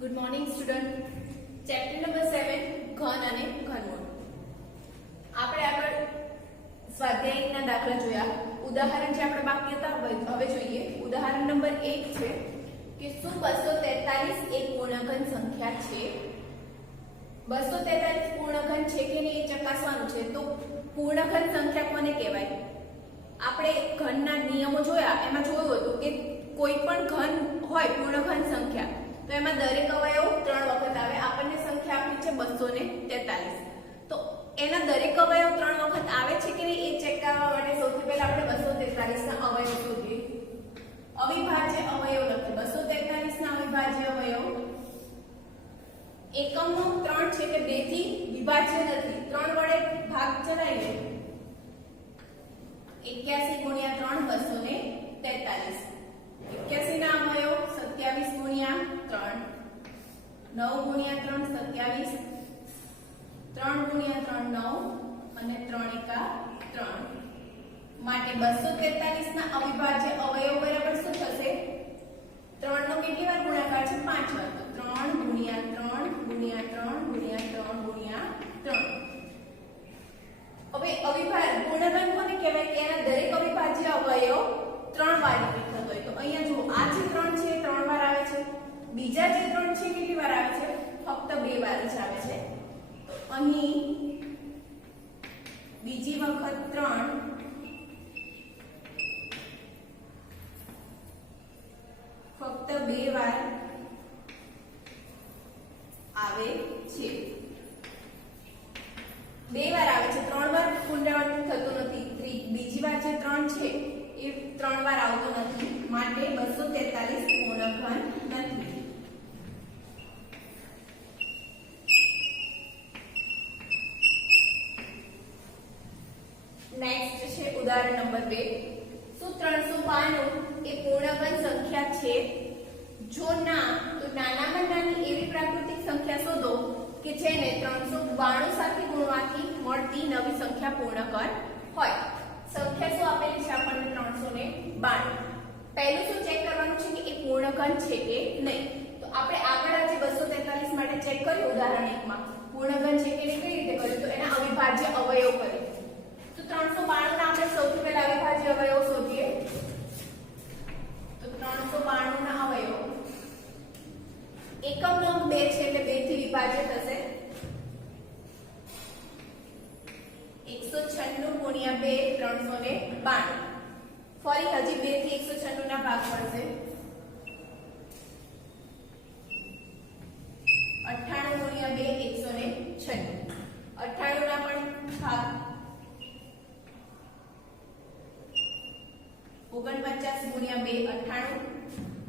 Good morning student. Chapter number 7 ઘન અને ઘનમૂળ. આપણે આગળ સ્વાધ્યાયના દાખલા જોયા. ઉદાહરણ જે આપણે બાકી હતા હવે જોઈએ. ઉદાહરણ નંબર 1 છે કે શું 243 એક પૂર્ણઘન સંખ્યા છે? 243 પૂર્ણઘન છે કે નહીં એ ચકાસવાનું છે. તો પૂર્ણઘન સંખ્યા કોને કહેવાય? આપણે ઘનના નિયમો જોયા, એમાં જોયું હતું કે કોઈ પણ ઘન હોય પૂર્ણઘન સંખ્યા તો એમાં દરેક અવયવ 3 વખત આવે. આપણને સંખ્યા આપી છે 243. તો એના દરેક અવયવ 3 વખત આવે છે કે નહીં એ ચેક કરવા માટે સૌથી પહેલા આપણે 243 ના અવયવ શોધીએ. અવિભાજ્ય અવયવ લખીએ. 243 ના અવિભાજ્ય અવયવ એકમનો 3 છે કે 2 થી વિભાજ્ય નથી. 3 વડે ભાગ ચલાવીએ. 81 ગુણ્યા 3 243. 81 ના અવયવ 27 ગુણ્યા 3, 9 ગુણ્યા 3 27, 3 ગુણ્યા 3 9 અને 3 એકા 3. માટે 243 ના અવિભાજ્ય અવયવ બરાબર શું થશે? 3 નો કેટલી વાર ગુણાકાર છે? 5 વાર. તો 3 ગુણ્યા 3 ગુણ્યા 3 ગુણ્યા 3 ગુણ્યા 3. હવે અવિભાજ્ય પૂર્ણઘન કોને કહેવાય કે એના દરેક અવિભાજ્ય અવયવ 3 વાર રિપીટ થતો હોય. તો અહીંયા જો આ જે 3 છે 3 વાર આવે છે. બીજા જે 3 છે કેટલી વાર આવે છે? ફક્ત 2 વાર જ આવે છે. તો અહીં બીજી વખત 3 ફક્ત 2 વાર આવે છે. 2 વાર આવે છે. 3 વાર પુનરાવર્તન થતું નથી. બીજી વાર જે 3 છે એ 3 વાર આવતો નથી. માટે 243 પૂર્ણઘન નથી. નેક્સ્ટ છે ઉદાહરણ નંબર 2. શું 392 એ પૂર્ણઘન સંખ્યા છે? જો ના, તો નાનામાં નાની એવી પ્રાકૃતિક સંખ્યા શોધો કે જેને 392 સાથે ગુણવાથી મળતી નવી સંખ્યા પૂર્ણઘન હોય. સંખ્યા શું આપેલી છે આપણને? 392. પહેલું શું ચેક કરવાનું છે કે એ પૂર્ણઘન છે કે નહીં. તો આપણે આગળ આજે 243 માટે ચેક કર્યું ઉદાહરણ 1 માં. પૂર્ણઘન છે કે નહીં કઈ રીતે કર્યું? તો એના અવિભાજ્ય અવયવ કર્યું. તો 392 ના આપણે સૌથી પહેલા અવિભાજ્ય અવયવ શોધીએ. તો 392 ના અવયવ એકમનો અંક 2 છે એટલે 2 થી વિભાજ્ય થશે. 196 ગુણ્યા 2 392. ફરી હજી 2 થી 196 ના ભાગ પડશે. 98 ગુણ્યા 2 196. 98 ના પણ ભાગ 49 ગુણ્યા 2 98.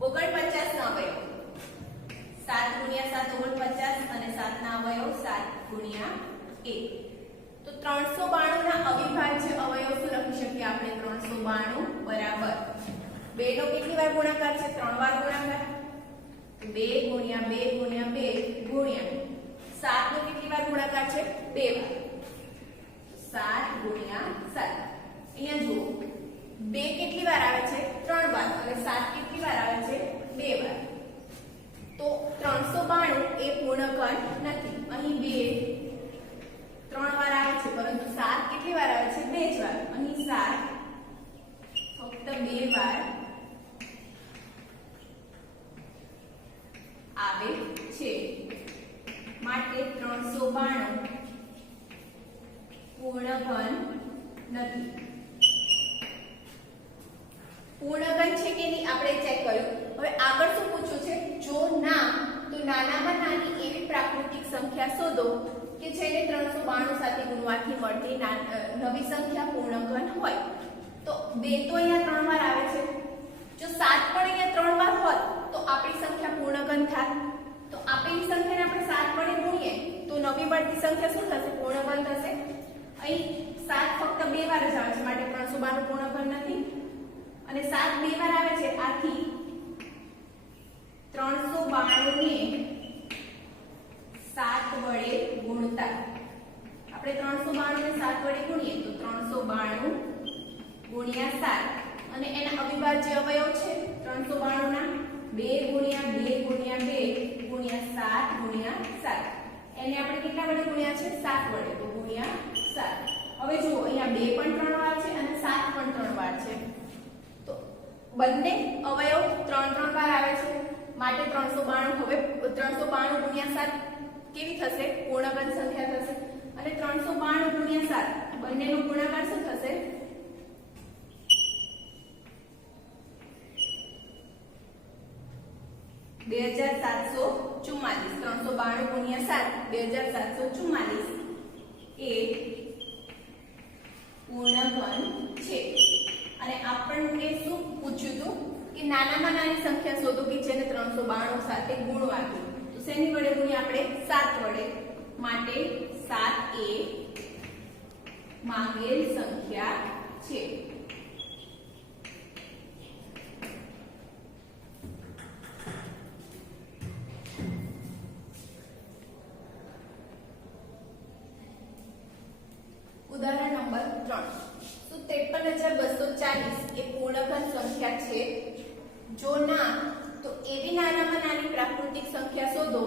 49 ના અવયવ 7 ગુણ્યા 7 49 અને 7 ના અવયવ 7 ગુણ્યા 1. તો 392 ના અવિભાજ્ય અવયવ શું લખી શકીએ આપણે? 392 બરાબર 2 નો કેટલી વાર ગુણાકાર છે? 3 વાર ગુણાકાર. 2 ગુણ્યા 2 ગુણ્યા 2 ગુણ્યા 7 નો કેટલી વાર ગુણાકાર છે? 2 વાર. 7 ગુણ્યા 7. અહીંયા જુઓ 2 કેટલી વાર આવે છે? 3 વાર. અને 7 કેટલી વાર આવે છે? 2 વાર. તો 392 એ પૂર્ણઘન નથી. અહીં 2 3 વાર આવે છે પરંતુ 7 કેટલી વાર આવે છે? 2 જ વાર. અહીં 7 ફક્ત 2 વાર આવે છે. માટે 392 પૂર્ણઘન નથી. પૂર્ણઘન છે કે નહીં આપણે ચેક કર્યું. હવે આગળ શું પૂછ્યું છે? જો ના, તો નાનામાં નાની એવી પ્રાકૃતિક સંખ્યા શોધો કે જેને 392 સાથે ગુણવાથી મળતી નવી સંખ્યા પૂર્ણઘન હોય. તો 2 તો અહીંયા 3 વાર આવે છે. જો 7 પણ અહીંયા 3 વાર હોત તો આપણી સંખ્યા પૂર્ણઘન થાત. તો આપેલી સંખ્યાને આપણે 7 વડે ગુણીએ તો નવી મળતી સંખ્યા શું થશે? પૂર્ણઘન થશે. અહીં 7 ફક્ત 2 વાર જ આવે છે માટે 392 પૂર્ણઘન નથી. અને 7 2 વાર આવે છે. આથી 392 ને 7 વડે ગુણતા આપણે 392 ને 7 વડે ગુણીએ તો 392 ગુણ્યા 7 અને એના અવિભાજ્ય અવયવ છે 392 ના 2 ગુણ્યા 2 ગુણ્યા 2 ગુણ્યા 7 ગુણ્યા 7 એને આપણે કેટલા વડે ગુણ્યા છે 7 વડે તો ગુણ્યા 7 હવે જુઓ અહીંયા 2 પણ 3 વાર છે અને 7 પણ 3 વાર છે તો બંને અવયવ 3 વાર આવે છે માટે 392 હવે 392 ગુણ્યા 7 કેવી થશે પૂર્ણગણ સંખ્યા થશે અને 392 ગુણ્યા 7 બંનેનો ગુણાકાર શું થશે 2744 392 ગુણ્યા 7 2744 એ પૂર્ણગણ છે અને આપણને શું પૂછ્યું હતું કે નાનામાં નાની સંખ્યા શોધો કે જેને 392 સાથે ગુણવાથી તો શેની વડે ગુણીએ આપણે 7 વડે માટે 7 એ માંગેલ સંખ્યા છે ઉદાહરણ નંબર 3 તો 53240 એ પૂર્ણગણ સંખ્યા છે જો ના તો એવી નાનામાં નાની પ્રાકૃતિક સંખ્યા શોધો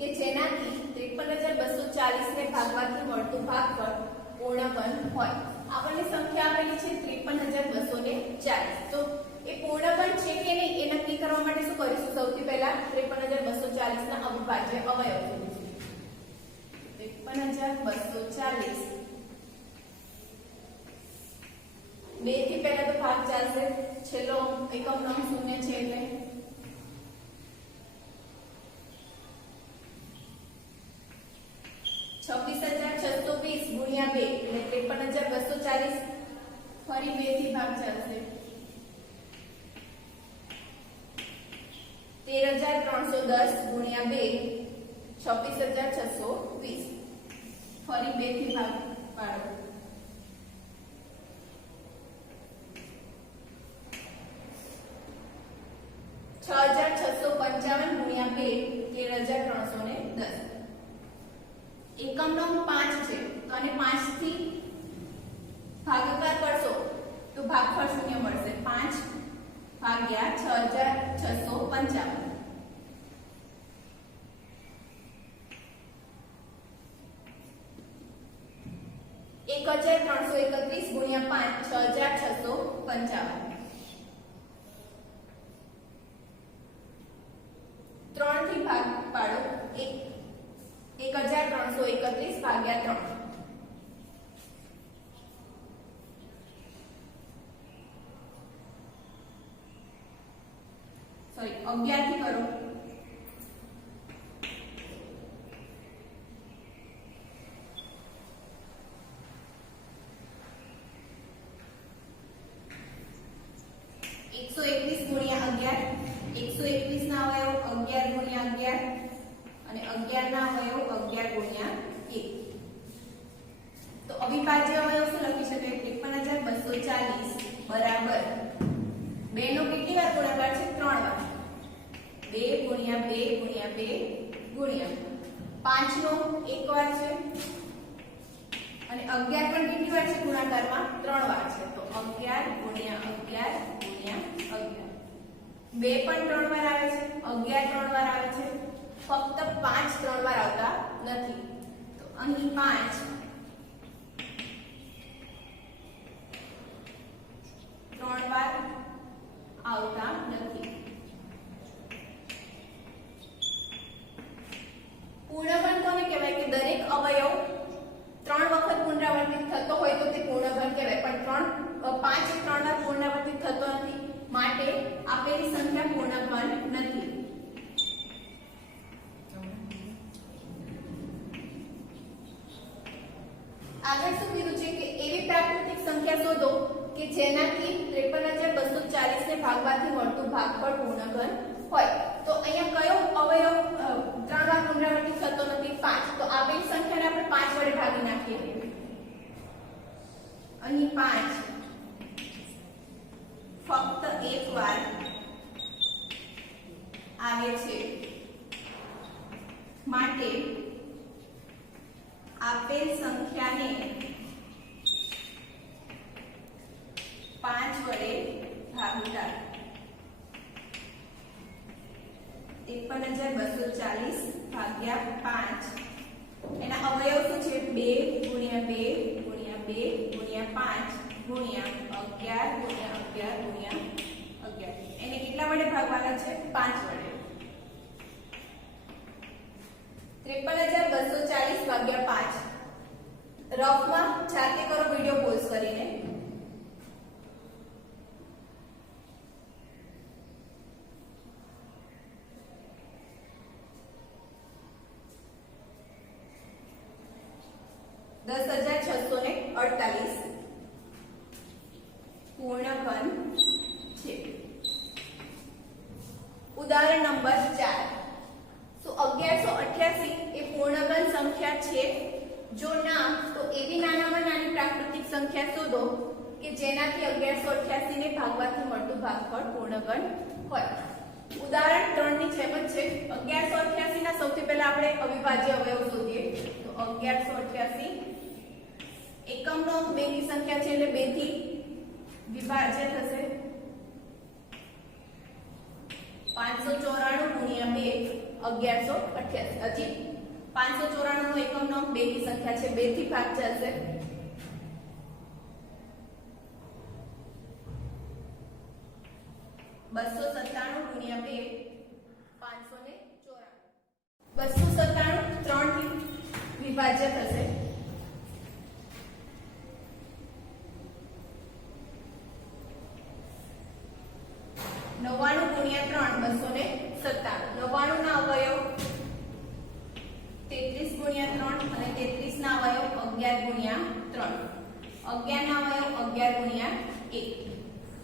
કે જેનાથી 53240 ને ભાગવાથી મળતું ભાગફળ પૂર્ણગણ હોય આપણને સંખ્યા આપેલી છે 53240 તો એ પૂર્ણગણ છે કે નહીં એ નક્કી કરવા માટે શું કરીશું સૌથી પહેલા 53240 ના અવિભાજ્ય અવયવ શોધીશું 53240 2 થી પહેલા તો ભાગ ચાલશે છેલ્લો એકમ નંગ શૂન્ય છે એટલે 26620 ગુણ્યા 2 એટલે 53240 ફરી 2 થી ભાગ ચાલશે 13310 ગુણ્યા 2 26620 ફરી 2 થી ભાગ પાડો 6655 ગુણ્યા 2 13310 એકમ નો 5 છે તો આને 5 થી ભાગાકાર કરશો તો ભાગફળ શૂન્ય મળશે 5 ભાગ્યા 6655 1331 ગુણ્યા 5 6655 3 થી ભાગ પાડો 1331 ભાગ્યા 3 સોરી 11 થી કરો 121 ગુણ્યા 11 121 ના અવયવ 11 ગુણ્યા 11 અને 11 ના અવયવ 11 ગુણ્યા 1 તો અવિભાજ્ય અવયવ શું લખી શકાય 53240 બરાબર 2 નો કેટલી વાર ગુણાકાર છે 3 વાર 2 ગુણ્યા 2 ગુણ્યા 2 ગુણ્યા 5 નો 1 વાર છે અને 11 પણ કેટલી વાર છે ગુણાકારમાં 3 વાર છે તો 11 ગુણ્યા 11 ગુણ્યા 11 2 પણ 3 વાર આવે છે 11 3 વાર આવે છે ફક્ત 5 3 વાર આવતા નથી તો અહીં 5 3 વાર આવતા નથી પૂર્ણગણ કોને કહેવાય કે દરેક અવયવ 3 વખત પુનરાવર્તિત થતો હોય તો તે પૂર્ણગણ કહેવાય પણ 5 3 વાર પુનરાવર્તિત થતો નથી માટે આપેલી સંખ્યા પૂર્ણગણ નથી આગળ શું કીધું છે કે એવી પ્રાકૃતિક સંખ્યા શોધો કે જેનાથી 53240 ને ભાગવાથી મળતું ભાગફળ પૂર્ણગણ હોય તો અહીંયા કયો અવયવ 3 વાર પુનરાવર્તિત થતો નથી 5 તો આપેલી સંખ્યાને આપણે 5 વડે ભાગી નાખીએ અહીં 5 ફક્ત એક વાર આવે છે માટે આપેલ સંખ્યાને 5 વડે ભાગતા 1 53,240 ભાગ્યા 5 એના અવયવ શું છે 2 ગુણ્યા 2 ગુણ્યા 2 ગુણ્યા 5 ગુણ્યા 11 ગુણ્યા 11 ગુણ્યા 11 એને કેટલા વડે ભાગવાના છે 5 વડે 53,240 ભાગ્યા 5 રફમાં જાતે કરો વિડિયો પોઝ કરીને 10,648 પૂર્ણઘન છે। ઉદાહરણ નંબર 4 તો 1188 એ પૂર્ણઘન સંખ્યા છે જો ના તો એવી નાનામાં નાની પ્રાકૃતિક સંખ્યા શોધો કે જેનાથી 1188 ને ભાગવાથી મળતું ભાગફળ પૂર્ણઘન હોય। ઉદાહરણ 3 ની જેમ જ છે 1188 ના સૌથી પહેલા આપણે અવિભાજ્ય અવયવ શોધીએ તો 1188 એકમનો અંક 2 ની સંખ્યા છે એટલે 2 થી વિભાજ્ય થશે 594 ગુણ્યા 2 1188 હજી 594 નો એકમનો અંક 2 ની સંખ્યા છે 2 થી ભાગ જશે 297 ગુણ્યા 2 594 297 3 થી વિભાજ્ય થશે 99 ગુણ્યા 3 297 99 ના અવયવ 33 ગુણ્યા 3 અને 33 ના અવયવ 11 ગુણ્યા 3 11 ના અવયવ 11 ગુણ્યા 1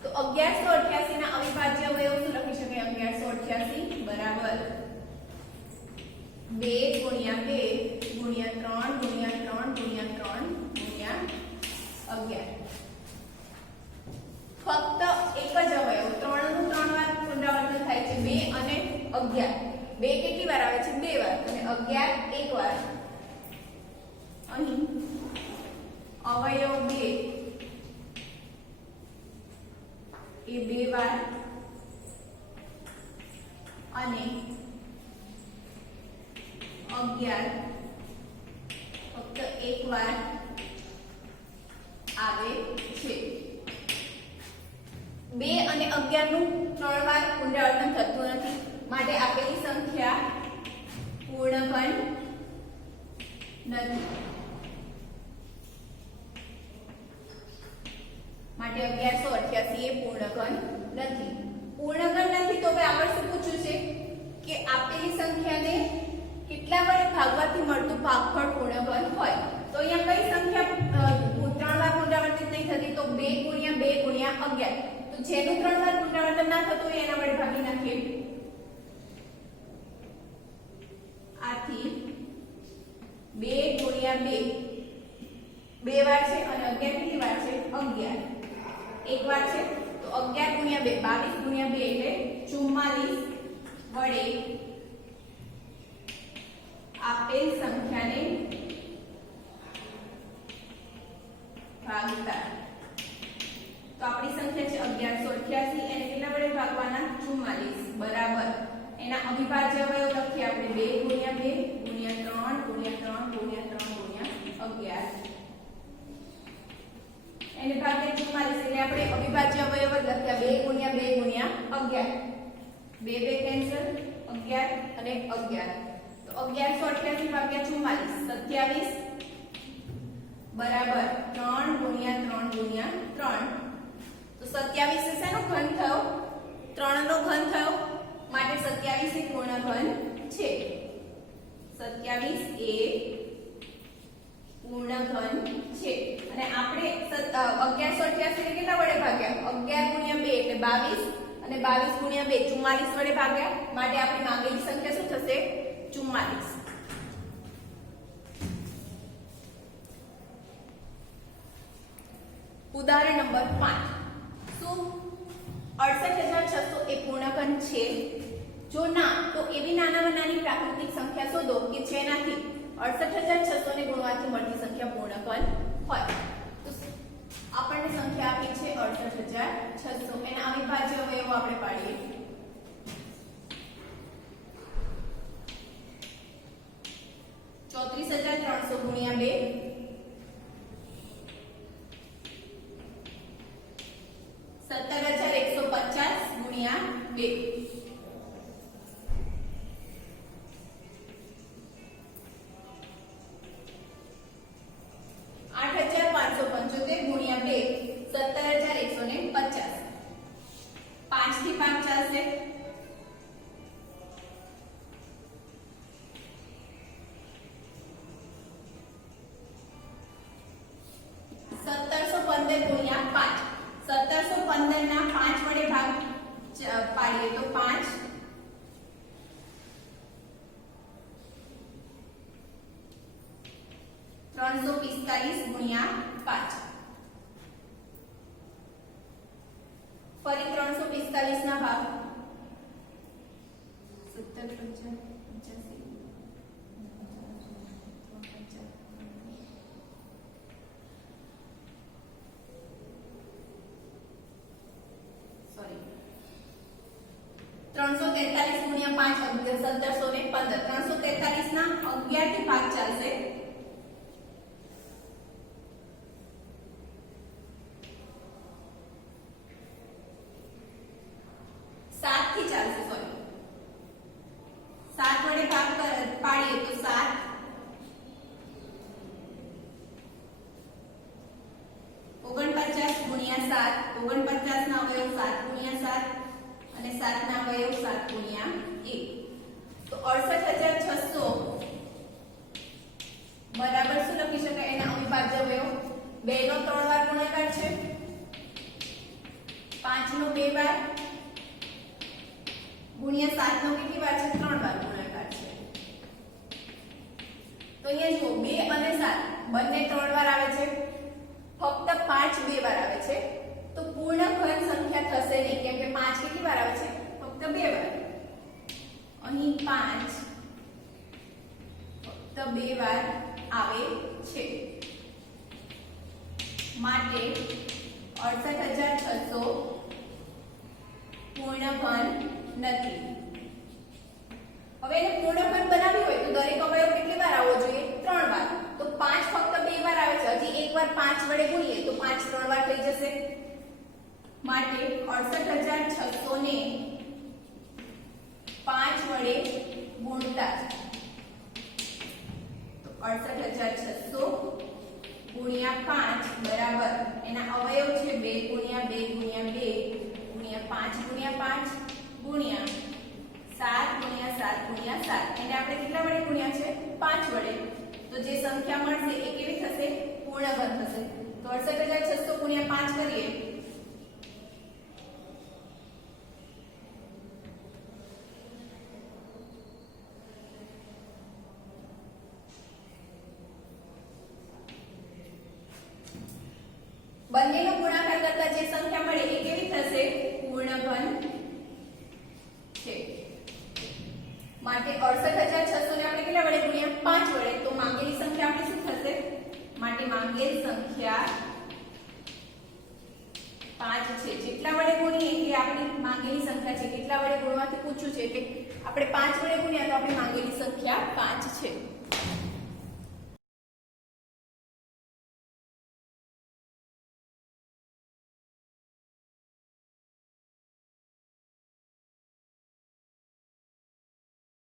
તો 1188 ના અવિભાજ્ય અવયવ શું લખી શકાય 1188 બરાબર 2 ગુણ્યા 2 ગુણ્યા 3 ગુણ્યા 3 ગુણ્યા 3 ગુણ્યા 11 ફક્ત એક જ અવયવ 3 નું 3 વાર પુનરાવર્તન થાય છે 2 અને 11 2 કેટલી વાર આવે છે 2 વાર અને 11 એક વાર અહીં અવયવ 2 એ 2 વાર અને 11 ફક્ત એક વાર આવે છે 2 અને 11 નું 3 વાર પુનરાવર્તન થતું નથી માટે આપેલી સંખ્યા પૂર્ણઘન નથી માટે 1188 એ પૂર્ણઘન નથી પૂર્ણઘન નથી તો હવે આગળ શું પૂછ્યું છે કે આપેલી સંખ્યાને કેટલા વડે ભાગવાથી મળતું ભાગફળ પૂર્ણઘન હોય તો અહીંયા કઈ સંખ્યા 3 વાર પુનરાવર્તિત નહીં થતી તો 2 ગુણ્યા 2 ગુણ્યા 11 તો જેનું 3 વાર પુનરાવર્તન ના થતું હોય એના વડે ભાગી નાખીએ આથી 2 ગુણ્યા 2 વાર છે અને 11 કેટલી વાર છે 11 એક વાર છે તો 11 ગુણ્યા 2 22 ગુણ્યા 2 એટલે 44 વડે આપેલ સંખ્યાને ભાગતા તો આપણી સંખ્યા છે 1188 એને કેટલા વડે ભાગવાના 44 બરાબર એના અવિભાજ્ય અવયવ લખીએ આપણે 2 ગુણ્યા 2 ગુણ્યા 3 ગુણ્યા 3 ગુણ્યા 3 ગુણ્યા 11 એને ભાગ્યા 44 એટલે આપણે અવિભાજ્ય અવયવ જ લખ્યા 2 ગુણ્યા 2 ગુણ્યા 11 2 2 કેન્સલ 11 અને 11 તો 1188 ભાગ્યા 44 27 બરાબર 3 ગુણ્યા 3 ગુણ્યા 3 તો 27 શેનો ઘન થયો 3 નો ઘન થયો માટે 27 એ પૂર્ણઘન છે 27 એ પૂર્ણઘન છે અને આપણે 1188 ને કેટલા વડે ભાગ્યા 11 ગુણ્યા 2 એટલે 22 અને 22 ગુણ્યા 2 44 વડે ભાગ્યા માટે આપણી માંગેલી સંખ્યા શું થશે 44 ઉદાહરણ નંબર 5 શું 68600 એ પૂર્ણઘન છે જો ના તો એવી નાનામાં નાની પ્રાકૃતિક સંખ્યા શોધો કે જેનાથી 68600 ને ગુણવાથી મળતી સંખ્યા પૂર્ણઘન હોય તો આપણને સંખ્યા આપી છે 68600 એના અવિભાજ્ય અવયવો આપણે પાડીએ ગુણ્યા 2 8,575 ગુણ્યા 2 17,150 5 થી 5 ચાલશે 1715 ગુણ્યા 5 1715 ના 5 વડે ભાગ પાડીએ તો 5 345 ગુણ્યા 5 ફરી 345 ના ભાગ 17 343 ગુણ્યા 5 1715 343 ના 11 થી ભાગ ચાલશે 7 થી ચાલશે સોરી 7 વડે ભાગ પાડીએ તો 7 49 ગુણ્યા 7 49 ના અવયવ 7 ગુણ્યા 7 અને 7 ના અવયવ 7 ગુણ્યા 1 તો 68,600 બરાબર શું લખી શકાય એના અવિભાજ્ય અવયવ 2 નો 3 વાર ગુણાકાર છે 5 નો 2 વાર ગુણ્યા 7 નો કેટલી વાર છે 3 વાર ગુણાકાર છે તો અહીંયા જુઓ 2 અને 7 બંને 3 વાર આવે છે ફક્ત 5 2 વાર આવે છે તો પૂર્ણ ઘન સંખ્યા થશે નહીં કેમ કે 5 કેટલી વાર આવે છે ફક્ત 2 વાર અહીં 5 ફક્ત 2 વાર આવે છે માટે 68,600 પૂર્ણ ઘન નથી હવે એને પૂર્ણ ઘન બનાવ્યું હોય તો દરેક અવયવ કેટલી વાર આવવો જોઈએ 3 વાર તો 5 ફક્ત 2 વાર આવે છે હજી એક વાર 5 વડે ગુણીએ તો 5 3 વાર થઈ જશે માટે 68,600 ને 5 વડે ગુણતા તો 68,600 ગુણ્યા 5 બરાબર એના અવયવ છે 2 ગુણ્યા 2 ગુણ્યા 2 ગુણ્યા 5 ગુણ્યા 5 ગુણ્યા 7 ગુણ્યા 7 ગુણ્યા 7 એને આપણે કેટલા વડે ગુણ્યા છે 5 વડે તો જે સંખ્યા મળશે એ કેવી થશે પૂર્ણ ઘન થશે તો 68,600 ગુણ્યા 5 કરીએ બંનેનો ગુણાકાર કરતા જે સંખ્યા મળે એ કેવી થશે પૂર્ણ ઘન છે માટે 68,600 ને આપણે કેટલા વડે ગુણ્યા 5 વડે તો માંગેલી સંખ્યા આપણે શું થશે માટે માંગેલ સંખ્યા 5 છે જેટલા વડે ગુણીએ એ આપણી માંગેલી સંખ્યા છે કેટલા વડે ગુણવાથી પૂછ્યું છે કે આપણે 5 વડે ગુણ્યા તો આપણી માંગેલી સંખ્યા 5 છે